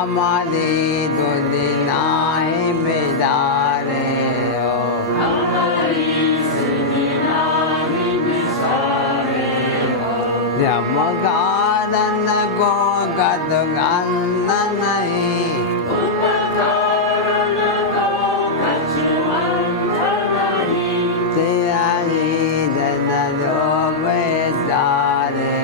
Amadi Dudinahi Bidare Amadi Sudinahi Bidare Yamagadana Go Gadugana Nahi Upakarana Go Kachuanta Nahi Tiyari Janado Vedare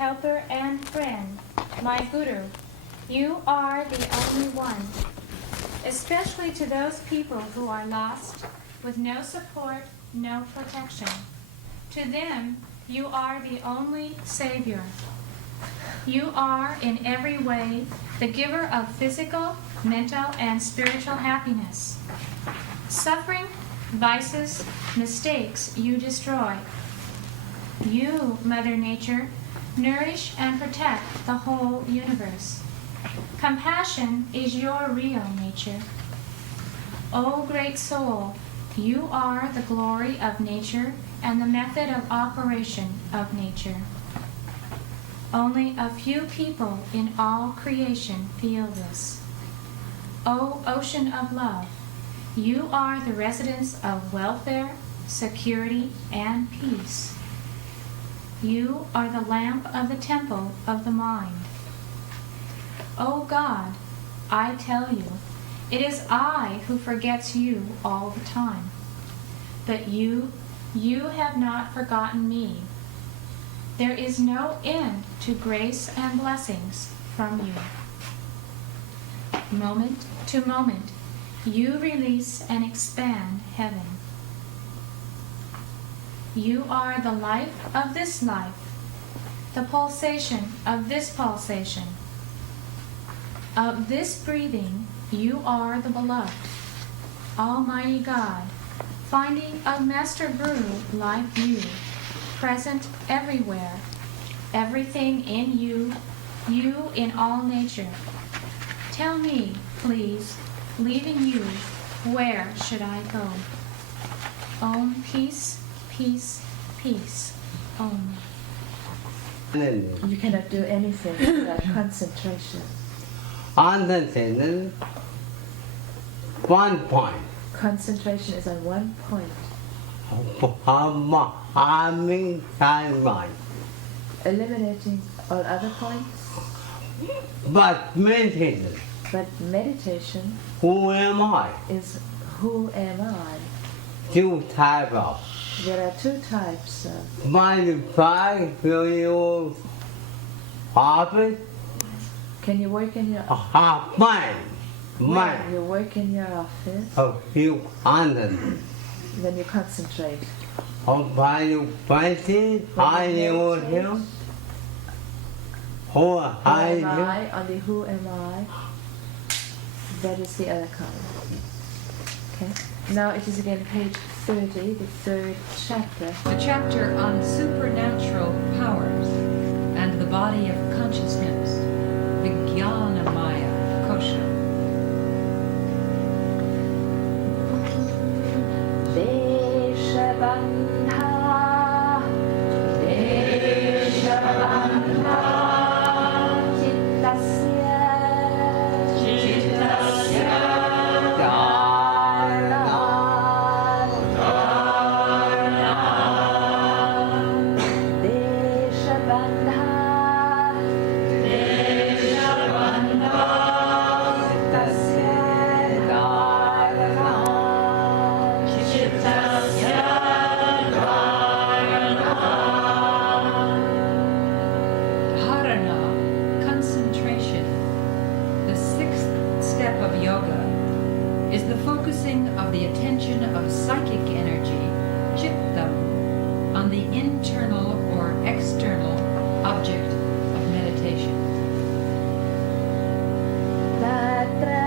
helper and friend, my Guru, you are the only one, especially to those people who are lost, with no support, no protection. To them, you are the only Savior. You are, in every way, the giver of physical, mental, and spiritual happiness. Suffering, vices, mistakes you destroy. You, Mother Nature, nourish and protect the whole universe. Compassion is your real nature. O great soul, you are the glory of nature and the method of operation of nature. Only a few people in all creation feel this. O ocean of love, you are the residence of welfare, security, and peace. You are the lamp of the temple of the mind. O God, I tell you, it is I who forgets you all the time. But you have not forgotten me. There is no end to grace and blessings from you. Moment to moment, you release and expand heaven. You are the life of this life, the pulsation of this pulsation. Of this breathing, you are the beloved. Almighty God, finding a master Guru like you, present everywhere, everything in you, you in all nature. Tell me, please, leaving you, where should I go? Om, peace, peace, peace. Om. You cannot do anything without concentration. Concentration, one point. Concentration is on one point. Harming mind. Eliminating all other points. But meditation, But meditation who am I? is who am I? Two types of. There are two types of Modify will you office, can you work in your mind. when Mind. you work in your office, Of you understand. then you concentrate. Of by you fighting, I When you will meditate, heal. Who who am I I? On the who am I? That is the other column. Okay. Now it is again page 30, the third chapter. The chapter on supernatural powers and the body of consciousness, Vijnanamaya Kosha. Deshabandha, Deshabandha, Chittasya, Deshabandha, Dharana, concentration. The sixth step of yoga is the focusing of the attention of psychic energy, chittam, on the internal or external object of meditation. Tatra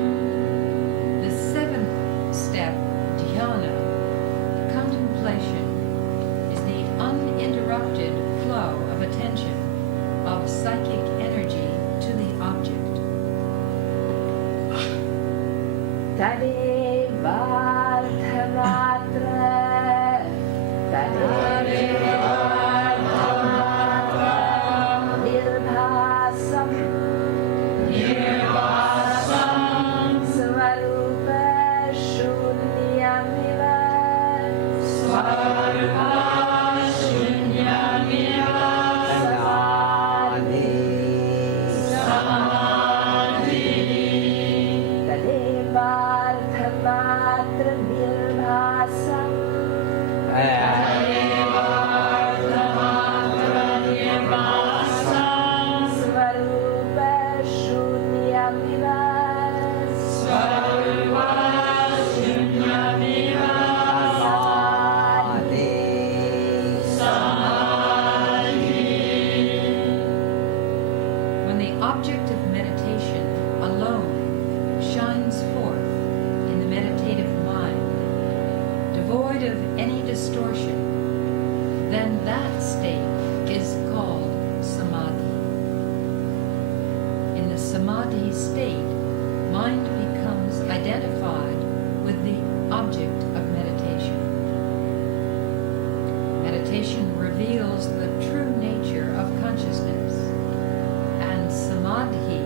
The seventh step, dhyana, contemplation, is the uninterrupted flow of attention of psychic energy to the object. Tade Bhartamatra, Nirbhasam, Svarupa Shunyamiva, Tade Bhartamatra Nirbhasam, Svarupa Shunyamiva, When the object of meditation alone shines forth in the meditative mind, devoid of any distortion, then that state is called samadhi. In the samadhi state, mind becomes identified with the object of meditation. Meditation reveals the true nature of consciousness, and samadhi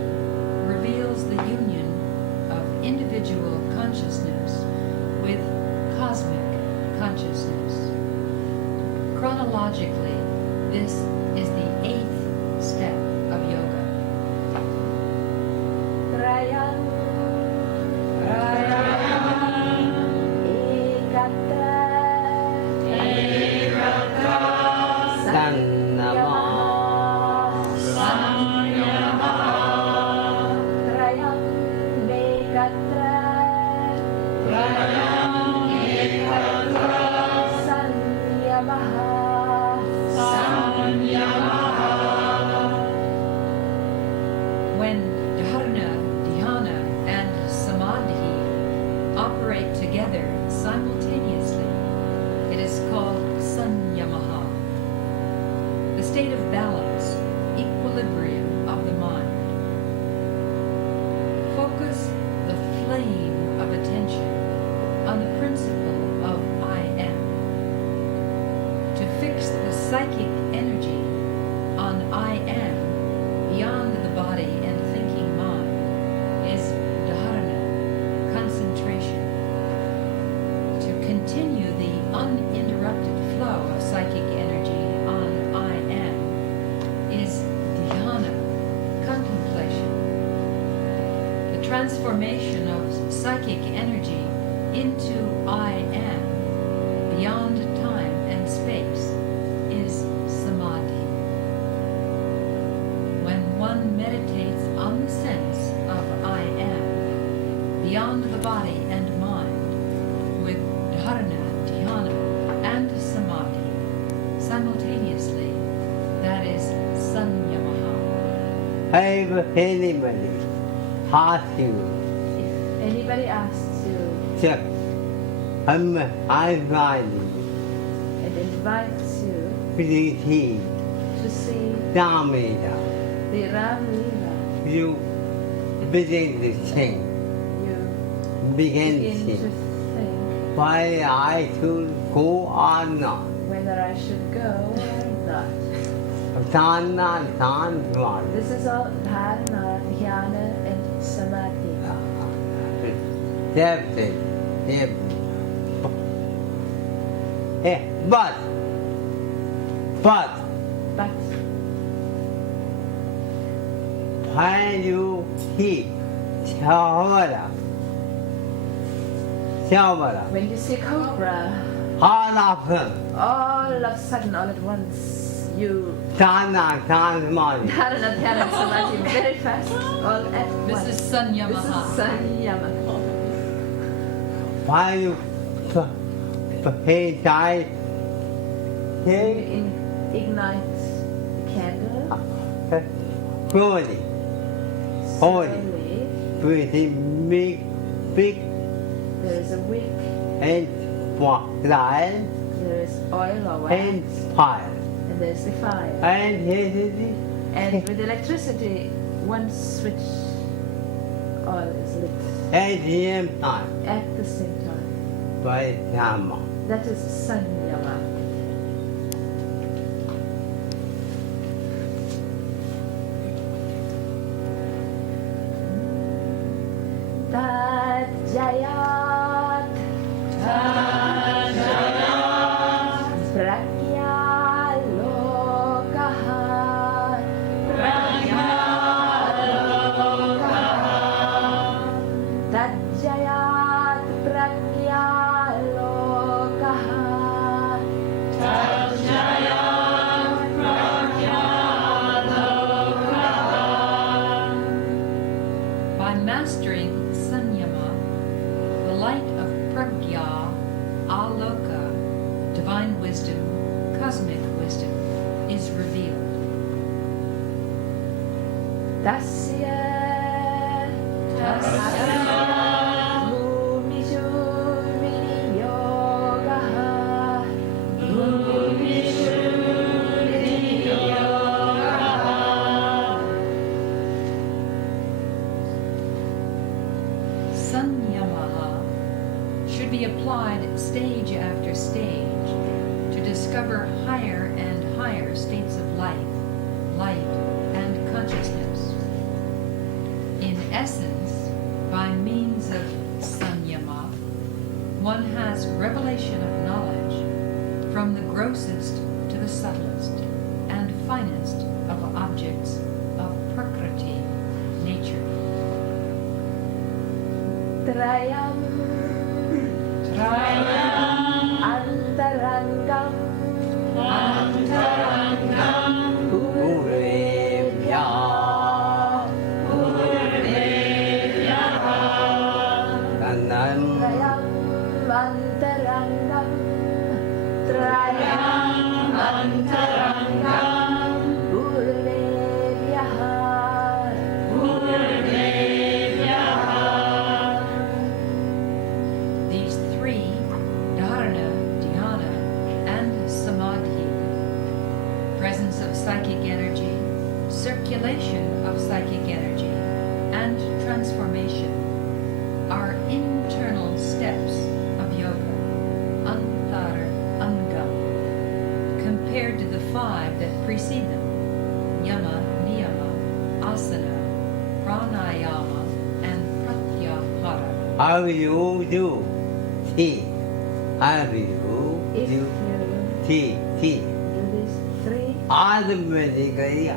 reveals the union of individual consciousness with cosmic consciousness. Chronologically, this is the eighth step of yoga. Rayam, Ekatra, Sannama. Rayam, Ekatra, psychic energy on I am, beyond the body and thinking mind, is dharana, concentration. To continue the uninterrupted flow of psychic energy on I am is dhyana, contemplation. The transformation of psychic energy into I am, beyond time and space, is samadhi. When one meditates on the sense of I am, beyond the body and mind, with dharana, dhyana, and samadhi, simultaneously, that is sanyamaha. Have anybody asked you, If anybody asks you check, I find and invites you pretty to see Damida. the Ram Leela, You begin to think, you begin begin to to think think why I should go or not. whether I should go or not. Dana, This is all dharana, dhyana, and samadhi. Definitely. But But when you see Chavara, when you see cobra, all of them, all of a sudden, all at once, you Dana, Samadhi, dharana, dhyana, and samadhi very fast, all at This once. is sanyamaha. This is sanyama. when you pay die, You ignite the candle slowly, holy, slowly. pretty big There is a wick, and light there is oil or and wax, fire. and there's the fire. And here it is. And with electricity, one switch oil is lit At the same time, at the same time. by Dhamma. That is sanyama. Tajayat Pragya Lokaha Tajayat Pragya Lokaha By mastering sanyama, the light of pragya, aloka, divine wisdom, cosmic wisdom, is revealed. Tasya Bhumishu Viniyogaha Sanyamaha should be applied stage after stage to discover higher and higher states of life, light, and consciousness. In essence, by means of sanyama, one has revelation of knowledge from the grossest to the subtlest and finest of objects of prakriti, nature. Trayam Antarangam Urevya. Kanam. Trayam Antarangam Trayam Antarangam Guruvevyaha These three, dharana, dhyana, and samadhi, presence of psychic energy, circulation of psychic energy, and transformation, are internal steps of yoga, antara angam, compared to the 5 that precede them: yama, niyama, asana, pranayama, and pratyahara. How you do? T. How you If do? you T. T. do these 3, Automatically,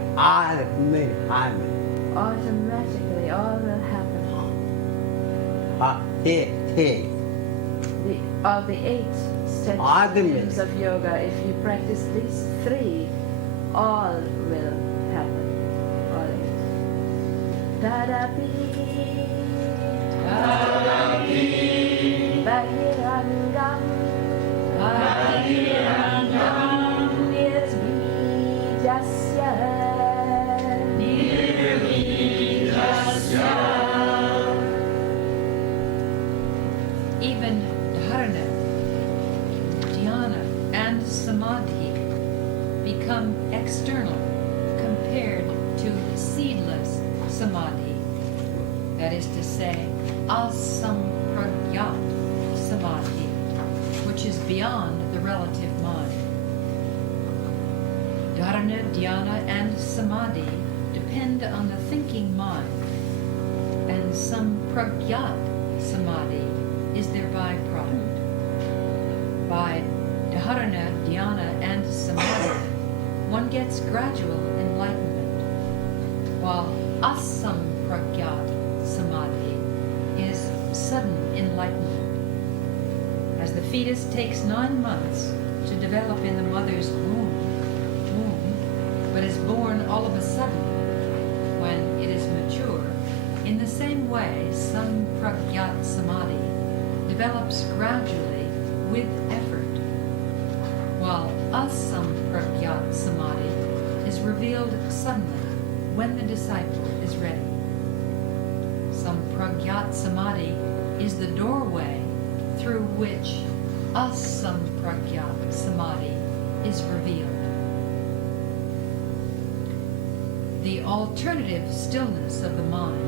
automatically all will happen. T. T. All the 8 steps Automatic. of yoga, if you practice these 3, all will happen. All 8. Tadapi. Bahirangam. Nirbijasya. Even dharana, dhyana, and samadhi become external compared to seedless samadhi. That is to say, asampragyat samadhi, which is beyond the relative mind. Dharana, dhyana, and samadhi depend on the thinking mind, and sampragyat samadhi is their byproduct. By dharana, dhyana, and samadhi, one gets gradual enlightenment, while asampragyat samadhi is sudden enlightenment. As the fetus takes 9 months to develop in the mother's womb, but is born all of a sudden when it is mature, in the same way, sampragyat samadhi develops gradually with effort, while asampragyat samadhi is revealed suddenly when the disciple is ready. Sampragyat samadhi is the doorway through which asampragyat samadhi is revealed. The alternative stillness of the mind,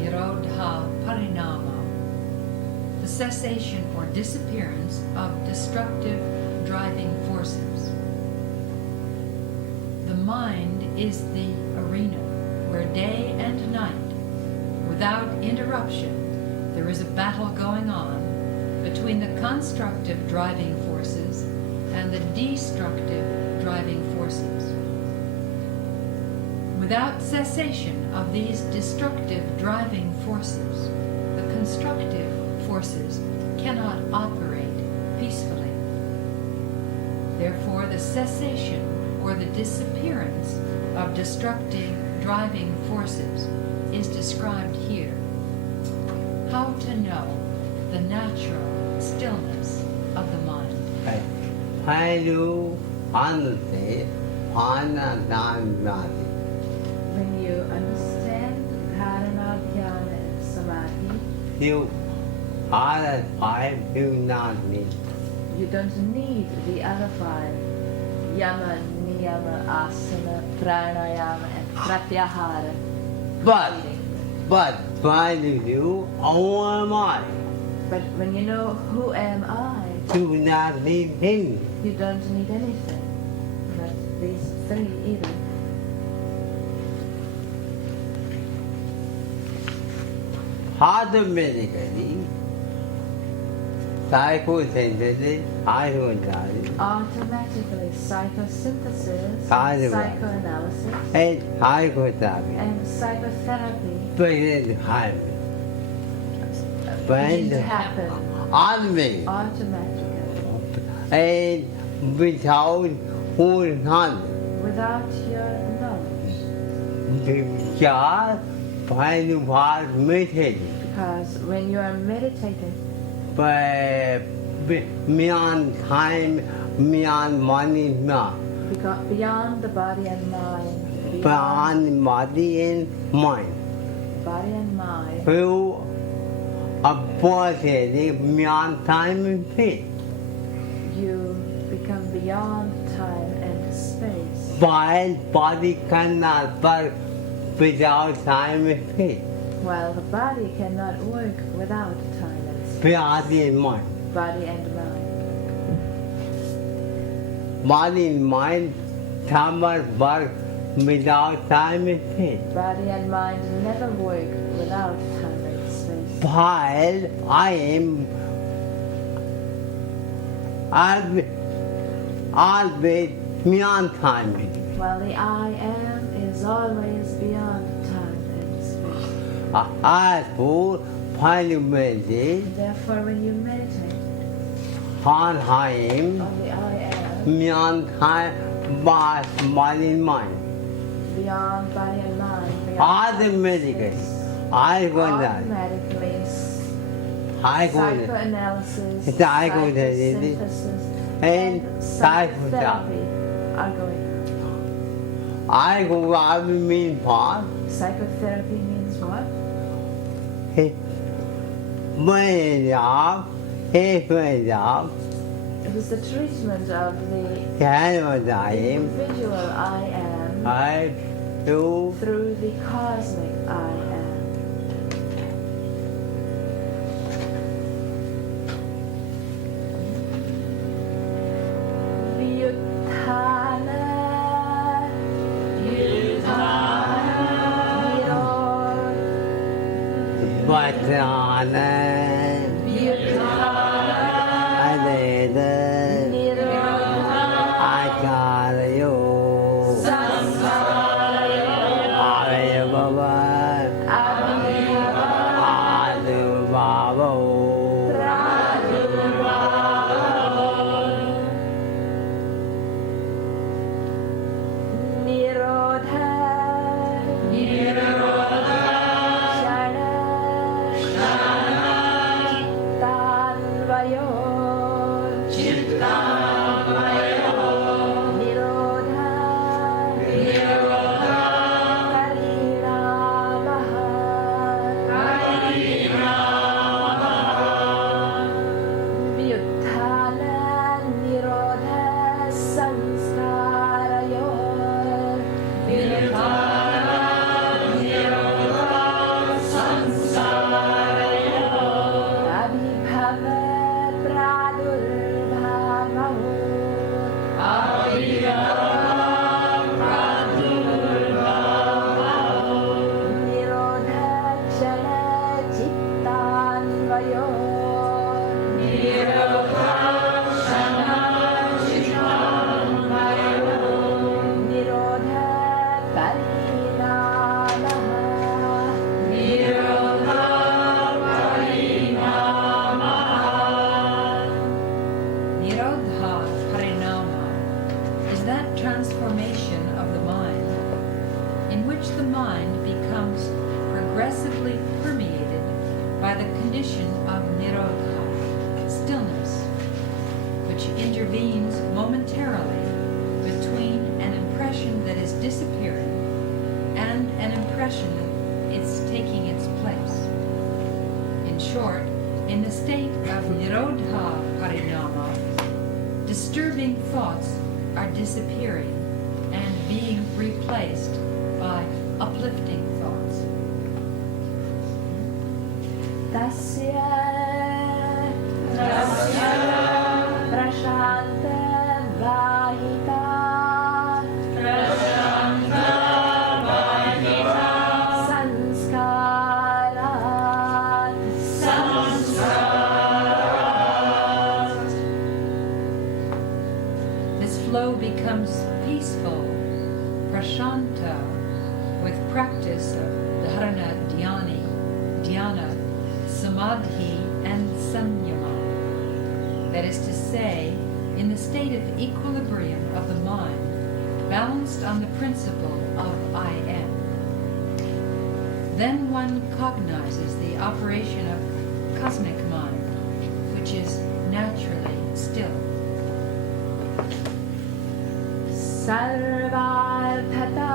nirodha parinama, the cessation or disappearance of destructive driving forces. The mind is the arena where day and night, without interruption, there is a battle going on between the constructive driving forces and the destructive driving forces. Without cessation of these destructive driving forces, the constructive forces cannot operate peacefully. Therefore, the cessation or the disappearance of destructive driving forces is described here. How to know the natural stillness of the mind. When you understand Ananda When you understand dharana, dhyana, and samadhi, you other 5 do not need. you don't need the other 5. Yama, niyama, asana, pranayama, and pratyahara. But when you who am I? But when you know who am I, Do not need him. you don't need anything. Not these 3 either. Automatically, psychosynthesis, Automatically, psychosynthesis, Psychoanalysis. psychoanalysis, and psychotherapy. and psychotherapy Begin to happen. begin to happen Automatically. automatically, And without who not. without your knowledge. Because when you are meditating, Because when you are meditating, but beyond time, beyond money, not. beyond the body and mind, Beyond body and mind. body and mind, Through a body beyond time and space. you become beyond time and space. While body cannot work without time and space. While the body cannot work without time and space. Body and mind. Body and mind. body and mind cannot work without time and space. Body and mind never work without time and space. While I am always beyond time and space. While the I am is always beyond time and space. Therefore, when you meditate Therefore, when you meditate on I am, on the I am, beyond time, body and mind, beyond body and mind, beyond automatically, I go there. automatically, I go there. psychoanalysis, It's I go there, psychosynthesis, and psychotherapy are going on. I go out mean part. Psychotherapy means what? My job, his job, It is the treatment of the what I am. individual I am I do through the cosmic I am. Vyuthana, Bhatana, Adeda, Acharyo, Arya Baba, Adu Babo, Nirodha, Nirodha Parinama is that transformation of the mind in which the mind becomes progressively permeated by the condition of Nirodha, stillness, which intervenes momentarily between an impression that is disappearing and an impression that it's taking its place. In short, in the state of Nirodha Parinama, disturbing thoughts are disappearing and being replaced by uplifting thoughts. Tasya Prashanta Vahita Sanskarat This flow becomes peaceful, prashanta, with practice of dharana, dhyana, samadhi, and samyama. That is to say, in the state of equilibrium of the mind, balanced on the principle of I am. Then one cognizes the operation of cosmic mind, which is naturally still. Sarvarthata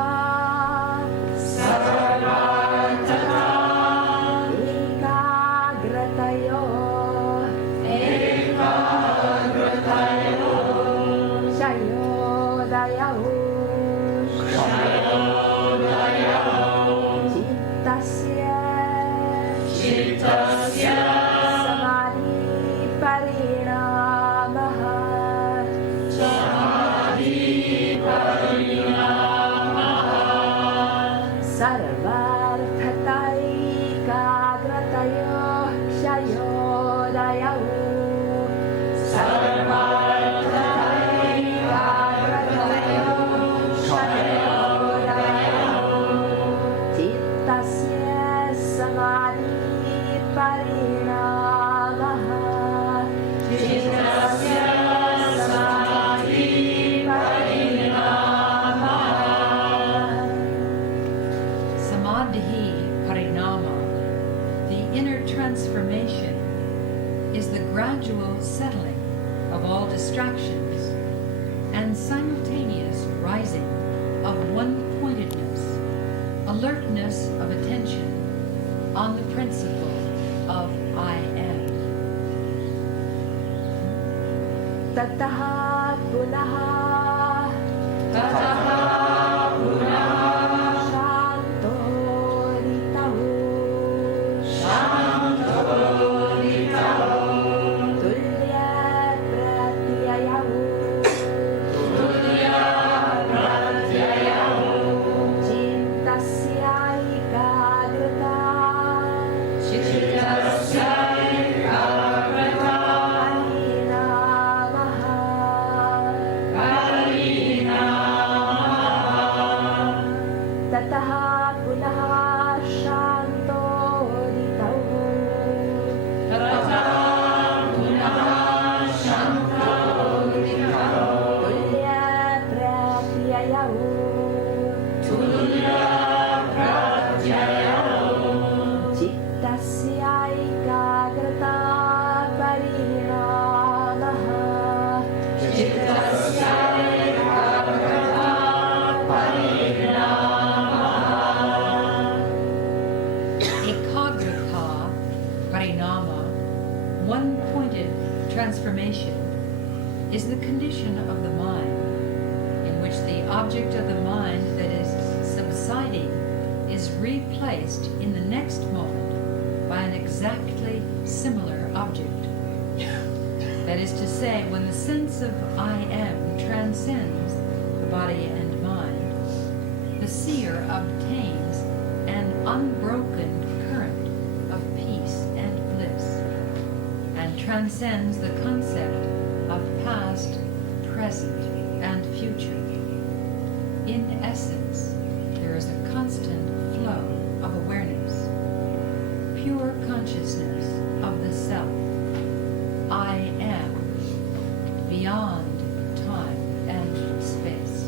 Ekagratayo Shayodayahu Chittasya Samadhi Parinamaha and simultaneous rising of one-pointedness, alertness of attention on the principle of I am. Tataha punaha shanto ritahu tulya pratyayahu cintasya ekagrata Tataha punaha shanto ritahu tulya pratyayahu cittasya ekagrata parinamaha Ekagrata, parinama, one-pointed transformation, is the condition of the mind in which the object of the mind that is subsiding is replaced in the next moment by an exactly similar object. That is to say, when the sense of I am transcends the body and mind, the seer obtains an unbroken current of peace and bliss, and transcends the concept of past, present, and future. In essence, there is a constant flow of awareness, pure consciousness of the self. I am, beyond time and space.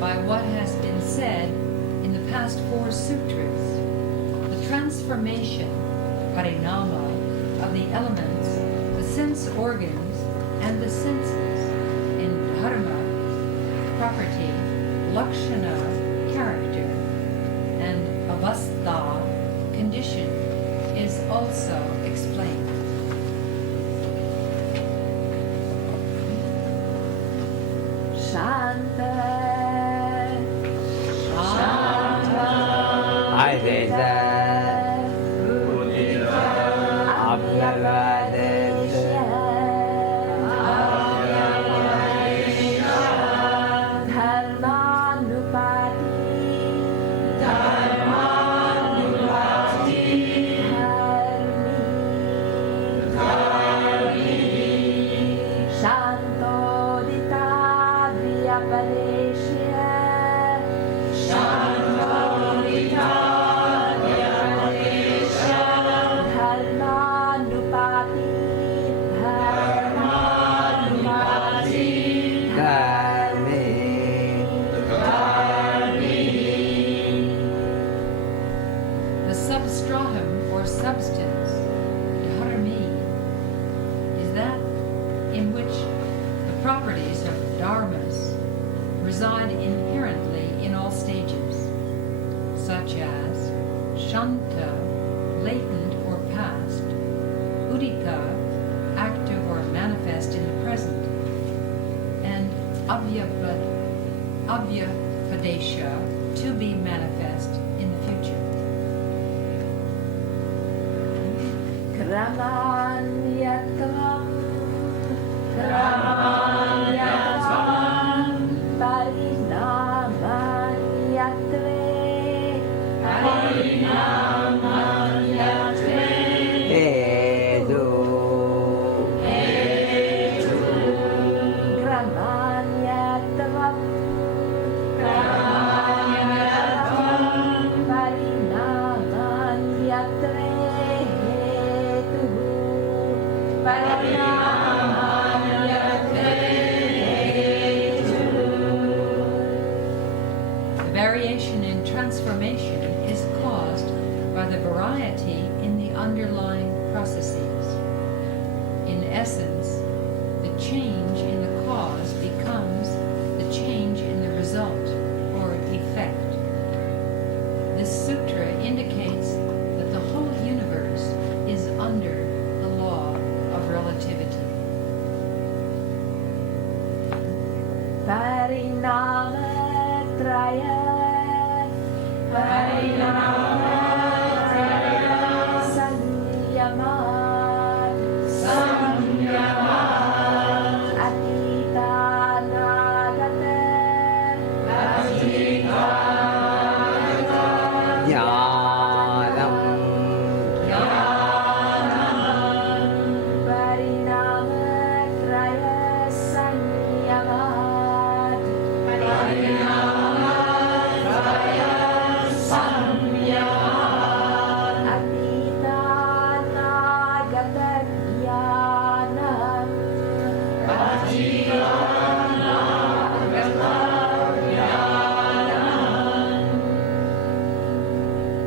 By what has been said in the past 4 sutras, the transformation, parinama, of the elements, the sense organs, and the senses in dharma, property, lakshana, character, and avastha, condition, is also explained. Shanta The substratum or substance, dharmi, is that in which the properties of dharmas reside inherently in all stages. such as Shanta, latent or past, Udika, active or manifest in the present, and Avyapadesha, to be manifest in the future. Kramanyatvam Variation in transformation is caused by the variety in the underlying processes. In essence, the change in the cause becomes the change in the result or effect. This sutra indicates that the whole universe is under the law of relativity. Parinatraya Sanyamat Atita Nagata Jnanam Parinatraya Sanyamat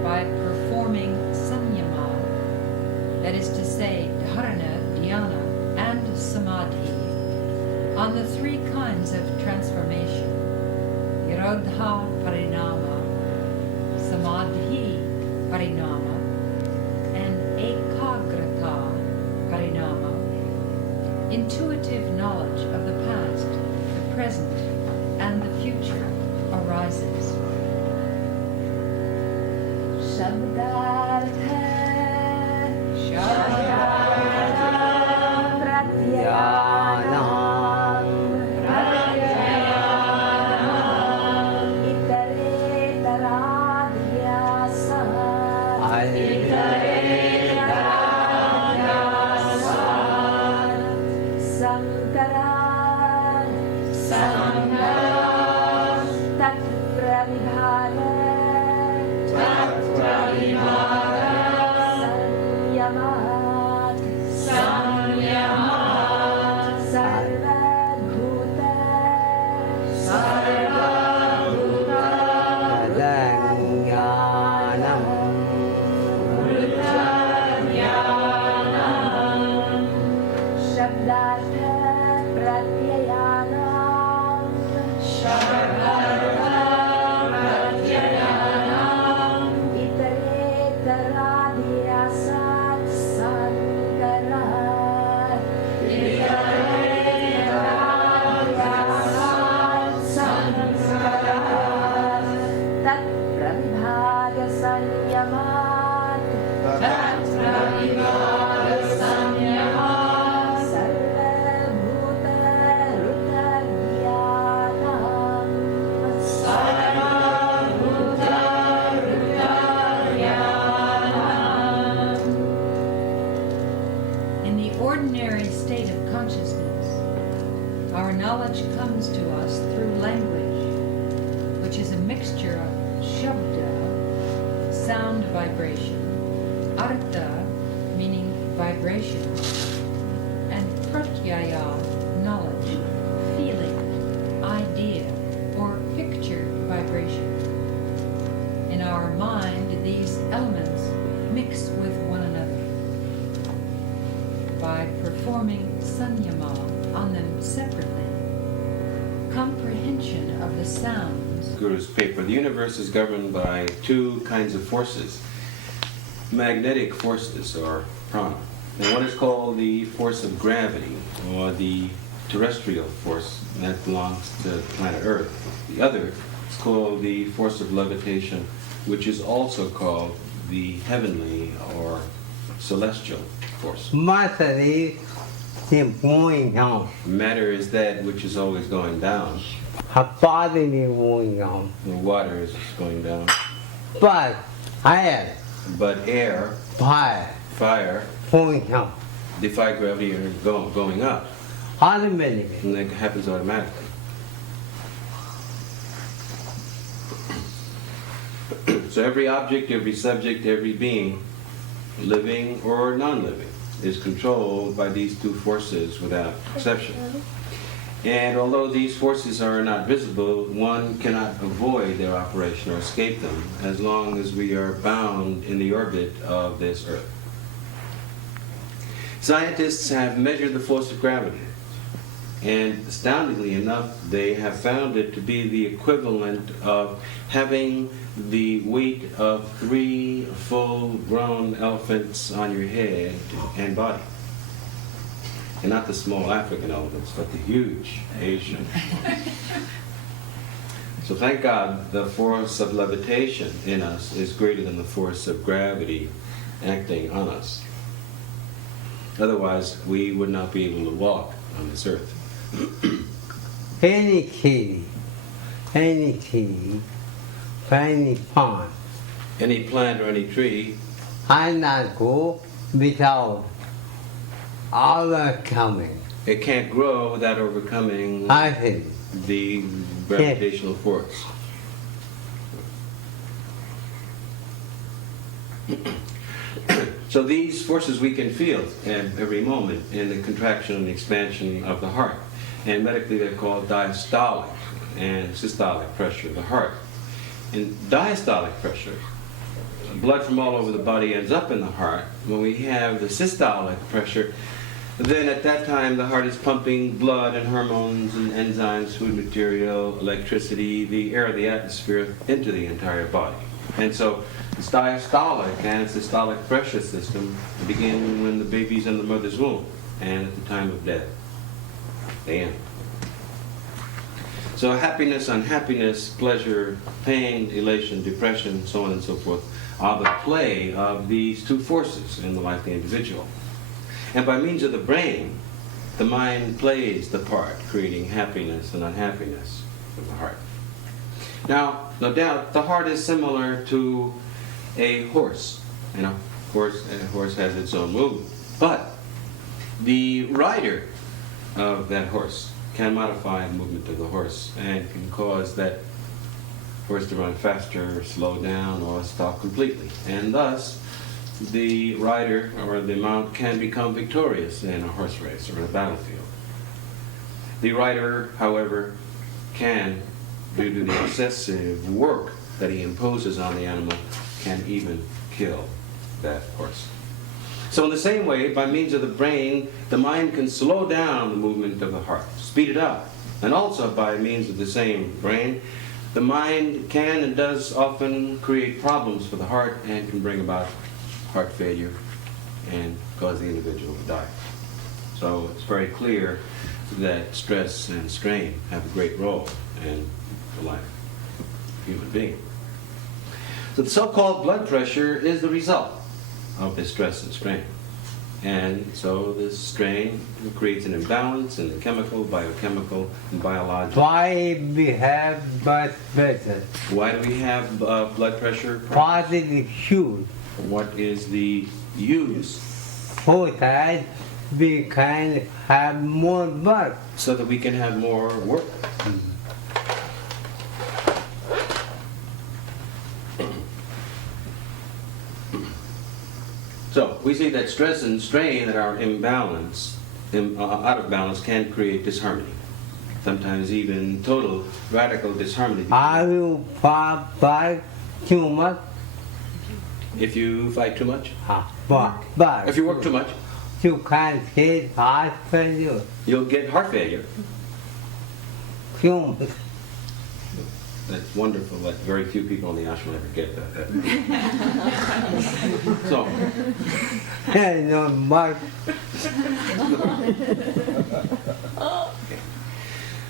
By performing samyama, that is to say, dharana, dhyana, and samadhi, on the three kinds of transformation, nirodha parinama, samadhi parinama, and ekagrata parinama, intuitive knowledge of the past, the present, and the future arises. Shabdartha Pratyanam Itaretaradyasa Sankara Tat Pravibhaga Sanyamat Sarvabhuta Jnanam Shabdartha Pratyayanam Itaretaradyasat Sankara Tat Pravibhaga Sanyamat Sarvabhuta Rutagyanam In the ordinary state of consciousness, our knowledge comes to us through language, which is a mixture of shabda, sound vibration, artha, meaning vibration, and pratyaya, knowledge, feeling, idea, or picture vibration. In our mind, these elements mix with one another. By performing sanyama on them separately, comprehension of the sounds Guru's paper, the universe is governed by two kinds of forces. Magnetic forces, or prana. And one is called the force of gravity, or the terrestrial force that belongs to planet Earth. The other is called the force of levitation, which is also called the heavenly or celestial force. Matter is going down. Matter is that which is always going down. Her body is going down. The water is going down. But air, But air, fire, fire, going down. defy gravity are going up. Automatically. And that happens automatically. So every object, every subject, every being, living or non-living, is controlled by these two forces without exception. And although these forces are not visible, one cannot avoid their operation or escape them as long as we are bound in the orbit of this Earth. Scientists have measured the force of gravity, and astoundingly enough, they have found it to be the equivalent of having the weight of 3 full-grown elephants on your head and body. And not the small African elephants, but the huge Asian. So thank God the force of levitation in us is greater than the force of gravity acting on us. Otherwise, we would not be able to walk on this earth. Any tree, any pond, Any plant or any tree I not go without overcoming. it can't grow without overcoming I think. the gravitational force. So these forces we can feel at every moment in the contraction and expansion of the heart. And medically they're called diastolic and systolic pressure of the heart. In diastolic pressure, blood from all over the body ends up in the heart. When we have the systolic pressure, then at that time the heart is pumping blood and hormones and enzymes, food material, electricity, the air, the atmosphere into the entire body. And so it's diastolic and systolic pressure system begin when the baby's in the mother's womb and at the time of death. They end. So happiness, unhappiness, pleasure, pain, elation, depression, so on and so forth, are the play of these two forces in the life of the individual. And by means of the brain, the mind plays the part, creating happiness and unhappiness of the heart. Now, no doubt, the heart is similar to a horse. You know, a horse has its own movement. But the rider of that horse can modify the movement of the horse and can cause that horse to run faster, or slow down, or stop completely. And thus, the rider or the mount can become victorious in a horse race or a battlefield. The rider, however, can, due to the excessive work that he imposes on the animal, can even kill that horse. So in the same way, by means of the brain, the mind can slow down the movement of the heart, speed it up. And also by means of the same brain, the mind can and does often create problems for the heart and can bring about heart failure and cause the individual to die. So it's very clear that stress and strain have a great role in the life of a human being. So the so-called blood pressure is the result of this stress and strain. And so this strain creates an imbalance in the chemical, biochemical, and biological. Why we have blood pressure? Why do we have blood pressure? What is the huge? What is the use? So that we can have more blood. So that we can have more work. So we see that stress and strain that are imbalanced, out of balance, can create disharmony. Sometimes even total, radical disharmony. Are you fight too much? If you fight too much? But If you work too much, you can't get heart failure. you'll get heart failure. Too much. That's wonderful that very few people in the ashram ever get that. So, No much.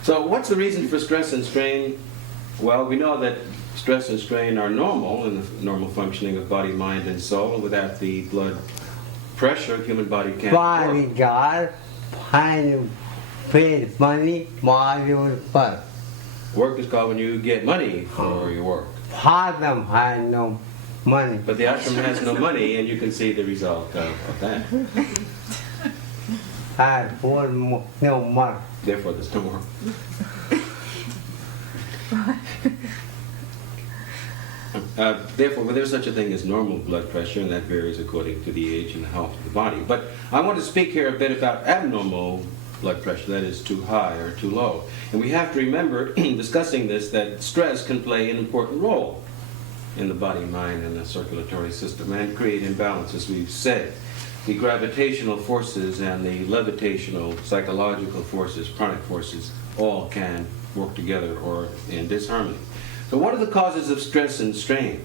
so what's the reason for stress and strain? Well, we know that stress and strain are normal in the normal functioning of body, mind, and soul. And without the blood pressure, human body can't work. Bodyguard, find paid money, module first. Work is called when you get money for your work. Father had no money. But the ashram has no money, and you can see the result of that. Had no money. Therefore, there's no more. Therefore, there's such a thing as normal blood pressure, and that varies according to the age and the health of the body. But I want to speak here a bit about abnormal blood pressure, that is too high or too low. And we have to remember, in discussing this, that stress can play an important role in the body, mind, and the circulatory system, and create imbalance, as we've said. The gravitational forces and the levitational psychological forces, pranic forces, all can work together or in disharmony. So what are the causes of stress and strain?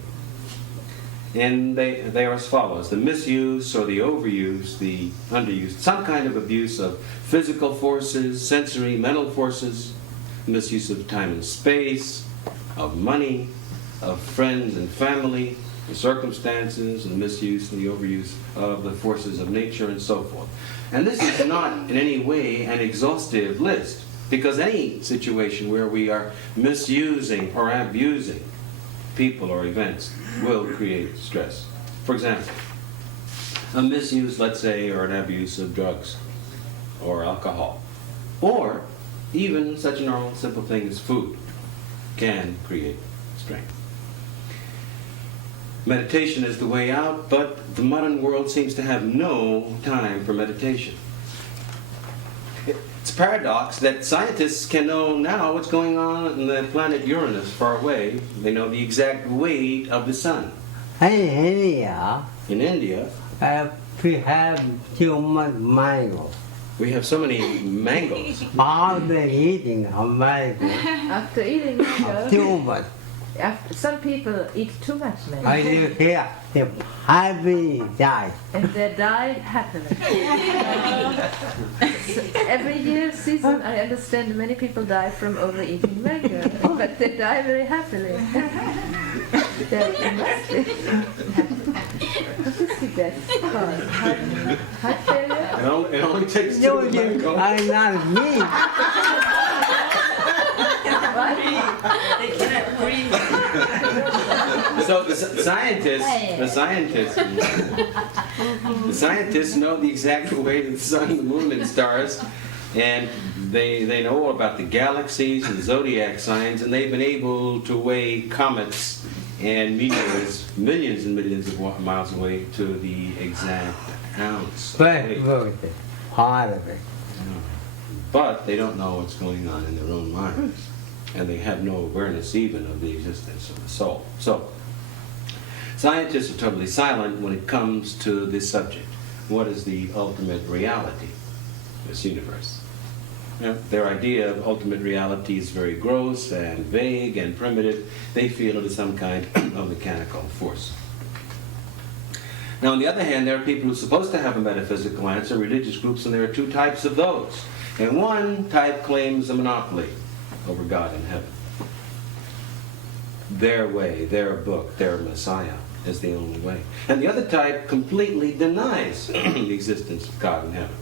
And they are as follows: the misuse or the overuse, the underuse, some kind of abuse of physical forces, sensory, mental forces, misuse of time and space, of money, of friends and family, the circumstances, and the misuse and the overuse of the forces of nature, and so forth. And this is not in any way an exhaustive list, because any situation where we are misusing or abusing people or events will create stress. For example, a misuse, let's say, or an abuse of drugs or alcohol, or even such a normal, simple thing as food, can create strain. Meditation is the way out, but the modern world seems to have no time for meditation. It's a paradox that scientists can know now what's going on in the planet Uranus far away. They know the exact weight of the sun. In India, In India, we have too much mango. we have so many mangoes. After eating a mango, After eating mango, too much. some people eat too much I mango. live here, they happily die. And they die happily. So every year season, I understand many people die from overeating mango, but they die very happily. They must be. What is the best cause? Heart failure? It only takes two No, you mangoes. are not me. They cannot breathe. So the scientists know the exact weight of the sun, the moon, and stars, and they know all about the galaxies and zodiac signs, and they've been able to weigh comets and meteors millions and millions of miles away to the exact ounce. of But weight. part of it. But they don't know what's going on in their own minds, and they have no awareness even of the existence of the soul. So, scientists are totally silent when it comes to this subject. What is the ultimate reality of this universe? Their idea of ultimate reality is very gross and vague and primitive. They feel it is some kind of mechanical force. Now, on the other hand, there are people who are supposed to have a metaphysical answer, religious groups, and there are two types of those. And one type claims a monopoly over God in heaven. Their way, their book, their Messiah is the only way. And the other type completely denies the existence of God in heaven.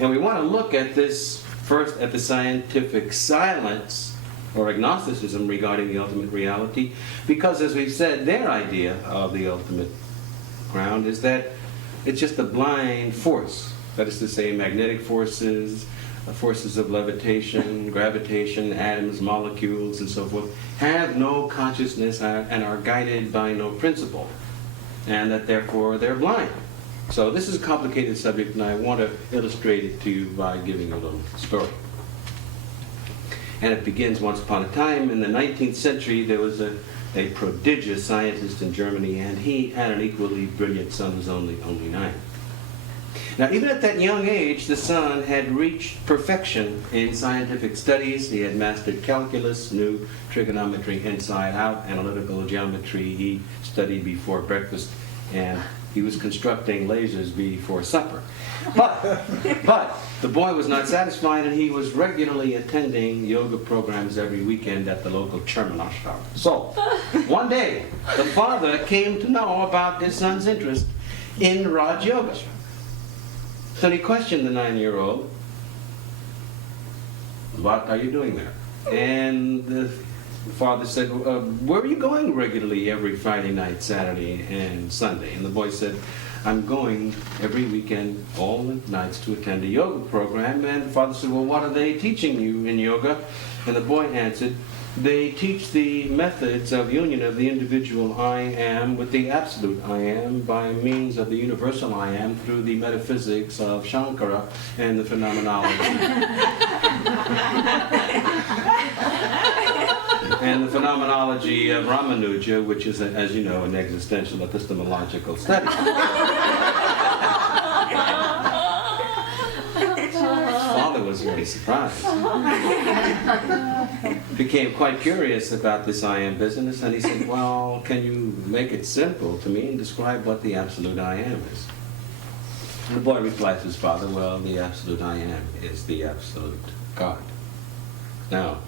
And we want to look at this first, at the scientific silence or agnosticism regarding the ultimate reality, because, as we've said, their idea of the ultimate ground is that it's just a blind force. That is to say, magnetic forces, forces of levitation, gravitation, atoms, molecules, and so forth, have no consciousness and are guided by no principle, and that therefore they're blind. So this is a complicated subject, and I want to illustrate it to you by giving a little story. And it begins once upon a time. In the 19th century, there was a prodigious scientist in Germany, and he had an equally brilliant son who was only 9. Now, even at that young age, the son had reached perfection in scientific studies. He had mastered calculus, knew trigonometry inside out, analytical geometry he studied before breakfast, and he was constructing lasers before supper. But the boy was not satisfied, and he was regularly attending yoga programs every weekend at the local Ananda Ashram. So, one day, the father came to know about his son's interest in Raj Yoga. So he questioned the 9-year-old, "What are you doing there?" And the father said, "Where are you going regularly every Friday night, Saturday, and Sunday?" And the boy said, "I'm going every weekend, all the nights, to attend a yoga program." And the father said, "Well, what are they teaching you in yoga?" And the boy answered, "They teach the methods of union of the individual I am with the absolute I am by means of the universal I am through the metaphysics of Shankara and the phenomenology." And the phenomenology of Ramanuja, which is, as you know, an existential epistemological study. Father was very surprised. Became quite curious about this I am business, and he said, "Well, can you make it simple to me and describe what the absolute I am is?" And the boy replied to his father, "Well, the absolute I am is the absolute God." Now,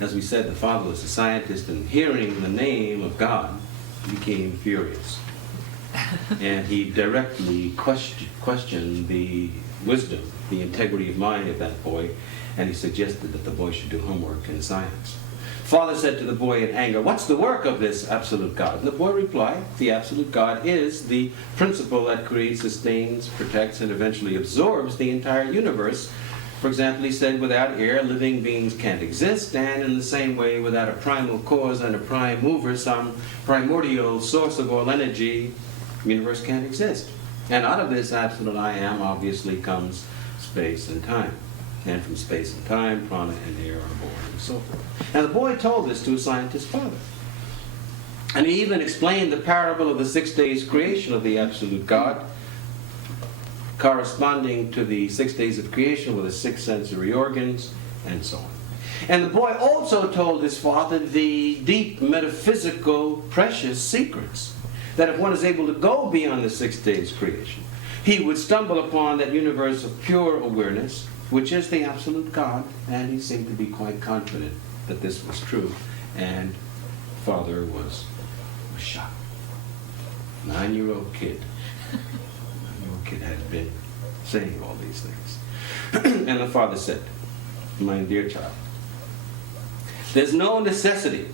as we said, the father was a scientist, and hearing the name of God, became furious. And he directly questioned the wisdom, the integrity of mind of that boy, and he suggested that the boy should do homework in science. Father said to the boy in anger, "What's the work of this absolute God?" And the boy replied, "The absolute God is the principle that creates, sustains, protects, and eventually absorbs the entire universe. For example, he said, without air, living beings can't exist, and in the same way, without a primal cause and a prime mover, some primordial source of all energy, the universe can't exist. And out of this absolute I am, obviously, comes space and time. And from space and time, prana and air are born, and so forth." And the boy told this to his scientist father. And he even explained the parable of the 6 days creation of the absolute God, corresponding to the 6 days of creation with the 6 sensory organs, and so on. And the boy also told his father the deep metaphysical precious secrets, that if one is able to go beyond the 6 days creation, he would stumble upon that universe of pure awareness, which is the absolute God, and he seemed to be quite confident that this was true, and father was shocked. 9-year-old kid. Kid had been saying all these things. And the father said, "My dear child, there's no necessity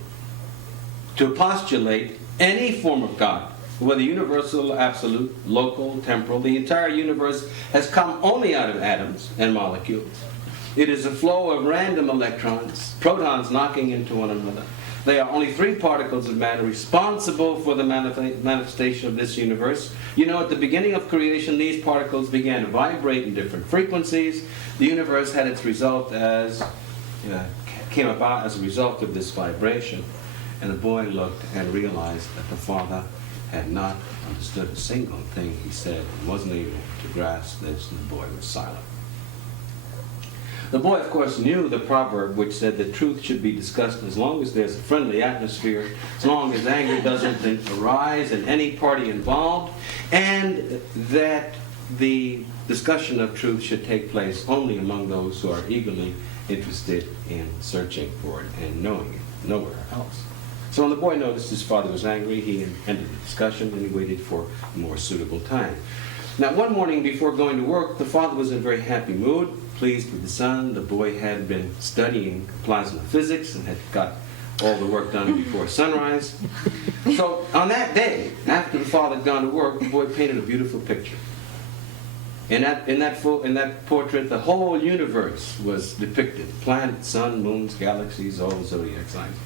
to postulate any form of God, whether universal, absolute, local, temporal. The entire universe has come only out of atoms and molecules. It is a flow of random electrons, protons knocking into one another. They are only 3 particles of matter responsible for the manifestation of this universe. You know, at the beginning of creation, these particles began to vibrate in different frequencies. The universe had its result came about as a result of this vibration." And the boy looked and realized that the father had not understood a single thing he said and wasn't able to grasp this, and the boy was silent. The boy, of course, knew the proverb which said that truth should be discussed as long as there's a friendly atmosphere, as long as anger doesn't arise in any party involved, and that the discussion of truth should take place only among those who are eagerly interested in searching for it and knowing it, nowhere else. So when the boy noticed his father was angry, he ended the discussion and he waited for a more suitable time. Now, one morning before going to work, the father was in a very happy mood, pleased with the son. The boy had been studying plasma physics and had got all the work done before sunrise. So on that day, after the father had gone to work, the boy painted a beautiful picture. In that portrait, the whole universe was depicted: planets, sun, moons, galaxies, all the zodiac signs.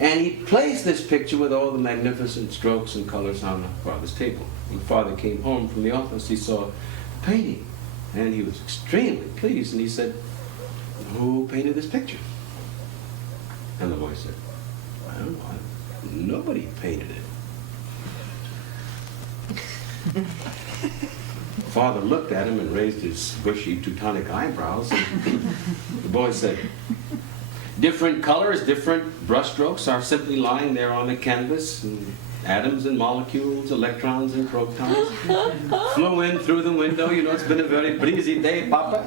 And he placed this picture with all the magnificent strokes and colors on the father's table. When the father came home from the office, he saw a painting, and he was extremely pleased. And he said, "Who painted this picture?" And the boy said, "I don't know. Nobody painted it." father looked at him and raised his bushy Teutonic eyebrows, and the boy said, different colors, different brushstrokes are simply lying there on the canvas, and atoms and molecules, electrons and protons flew in through the window. You know, it's been a very breezy day, Papa.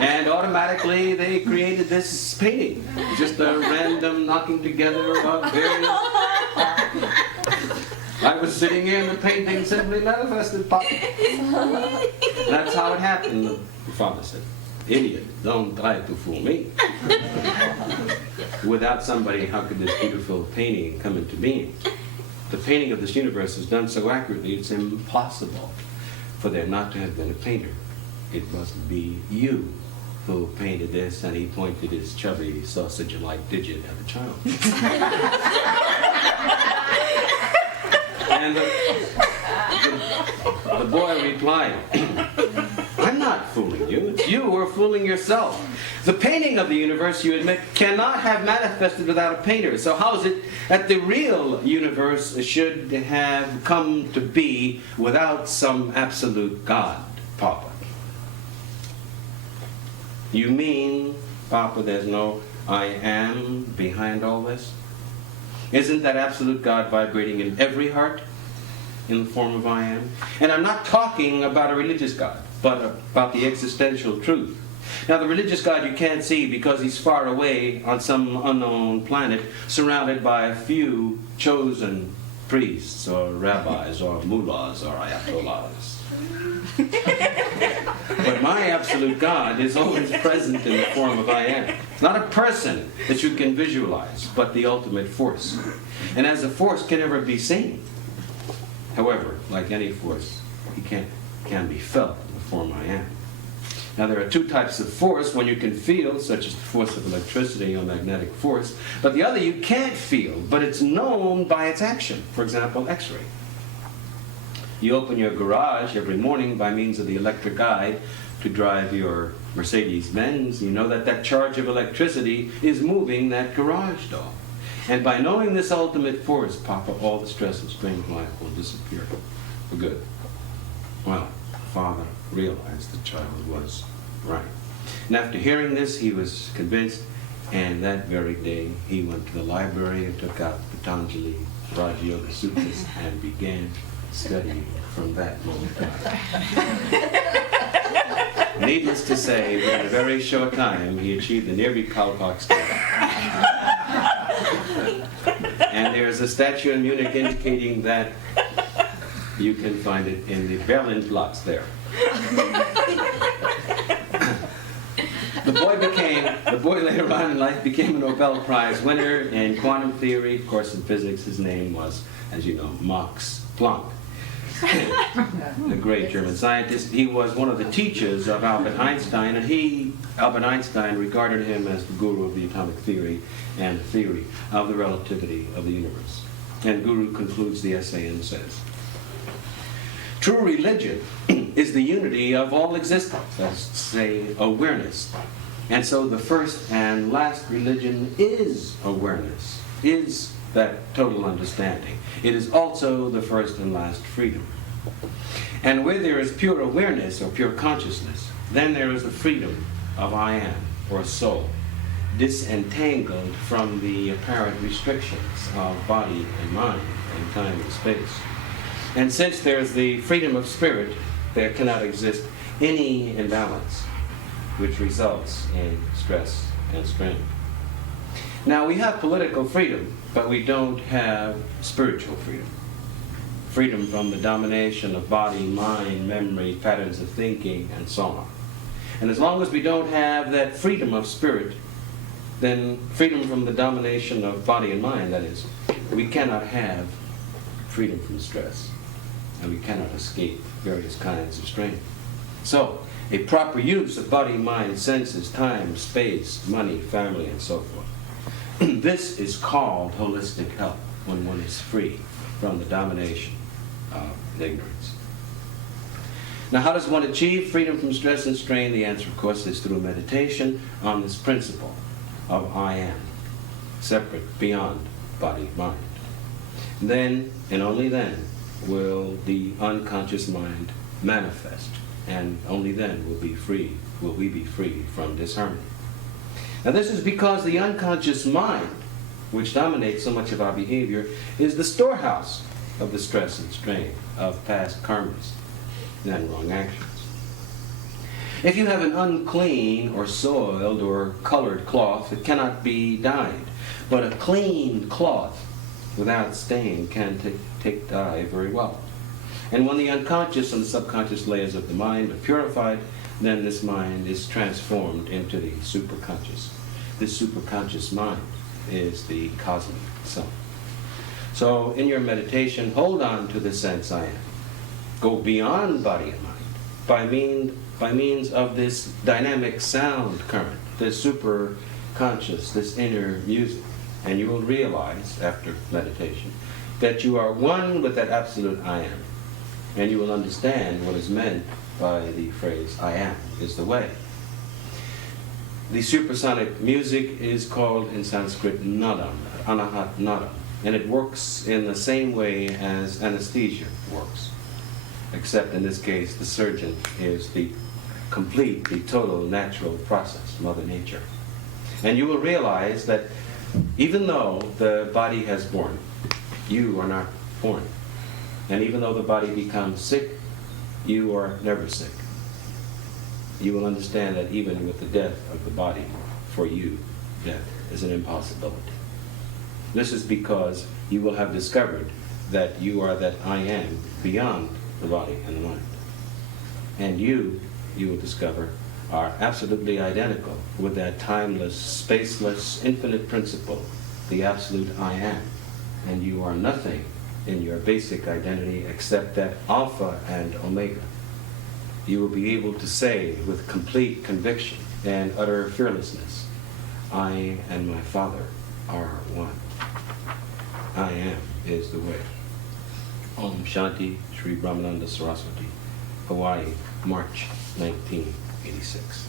And automatically they created this painting. Just a random knocking together of various... I was sitting here and the painting simply manifested, Papa. That's how it happened, the father said. Idiot, don't try to fool me. Without somebody, how could this beautiful painting come into being? The painting of this universe is done so accurately, it's impossible for there not to have been a painter. It must be you who painted this, and he pointed his chubby sausage-like digit at the child. And the boy replied, I'm not fooling you. It's you who are fooling yourself. The painting of the universe, you admit, cannot have manifested without a painter. So how is it that the real universe should have come to be without some absolute God, Papa? You mean, Papa, there's no I am behind all this? Isn't that absolute God vibrating in every heart in the form of I am? And I'm not talking about a religious God, but about the existential truth. Now, the religious God you can't see because he's far away on some unknown planet, surrounded by a few chosen priests or rabbis or mullahs or ayatollahs. But my absolute God is always present in the form of I am. It's not a person that you can visualize, but the ultimate force. And as a force can never be seen. However, like any force, he can be felt in the form I am. Now, there are two types of force, one you can feel, such as the force of electricity or magnetic force, but the other you can't feel, but it's known by its action. For example, X-ray. You open your garage every morning by means of the electric eye to drive your Mercedes-Benz. You know that that charge of electricity is moving that garage door. And by knowing this ultimate force, Papa, all the stress and strain of life will disappear for good. Well, Father realized the child was right. And after hearing this, he was convinced, and that very day he went to the library and took out Patanjali Raja Yoga Sutras and began studying from that moment on. Needless to say, within a very short time, he achieved the Nirvikalpak state. And there's a statue in Munich indicating that. You can find it in the Berlin plots there. The boy later on in life became a Nobel Prize winner in quantum theory. Of course, in physics, his name was, as you know, Max Planck. The great German scientist. He was one of the teachers of Albert Einstein, and Albert Einstein, regarded him as the guru of the atomic theory and the theory of the relativity of the universe. And Guru concludes the essay and says, true religion is the unity of all existence, that's to say, awareness. And so the first and last religion is awareness, is that total understanding. It is also the first and last freedom. And where there is pure awareness or pure consciousness, then there is the freedom of I am, or soul, disentangled from the apparent restrictions of body and mind and time and space. And since there's the freedom of spirit, there cannot exist any imbalance, which results in stress and strain. Now, we have political freedom, but we don't have spiritual freedom. Freedom from the domination of body, mind, memory, patterns of thinking, and so on. And as long as we don't have that freedom of spirit, then freedom from the domination of body and mind, that is, we cannot have freedom from stress. And we cannot escape various kinds of strain. So, a proper use of body, mind, senses, time, space, money, family, and so forth. This is called holistic health, when one is free from the domination of ignorance. Now, how does one achieve freedom from stress and strain? The answer, of course, is through meditation on this principle of I am, separate, beyond body, mind. Then, and only then, will the unconscious mind manifest, and only then will we be free from disharmony. Now this is because the unconscious mind, which dominates so much of our behavior, is the storehouse of the stress and strain of past karmas and wrong actions. If you have an unclean or soiled or colored cloth, it cannot be dyed. But a clean cloth without stain can take dye very well. And when the unconscious and the subconscious layers of the mind are purified, then this mind is transformed into the superconscious. This superconscious mind is the cosmic self. So in your meditation, hold on to the sense I am. Go beyond body and mind by means of this dynamic sound current, this superconscious, this inner music. And you will realize, after meditation, that you are one with that absolute I am. And you will understand what is meant by the phrase, I am is the way. The supersonic music is called in Sanskrit nadam, anahat nadam, and it works in the same way as anesthesia works, except in this case the surgeon is the complete, the total natural process, Mother Nature. And you will realize that even though the body has born, you are not born. And even though the body becomes sick, you are never sick. You will understand that even with the death of the body, for you, death is an impossibility. This is because you will have discovered that you are that I am beyond the body and the mind. And you will discover, are absolutely identical with that timeless, spaceless, infinite principle, the absolute I am. And you are nothing in your basic identity except that Alpha and Omega. You will be able to say with complete conviction and utter fearlessness, I and my Father are one. I am is the way. Om Shanti, Shri Brahmananda Sarasvati, Hawaii, March 1986.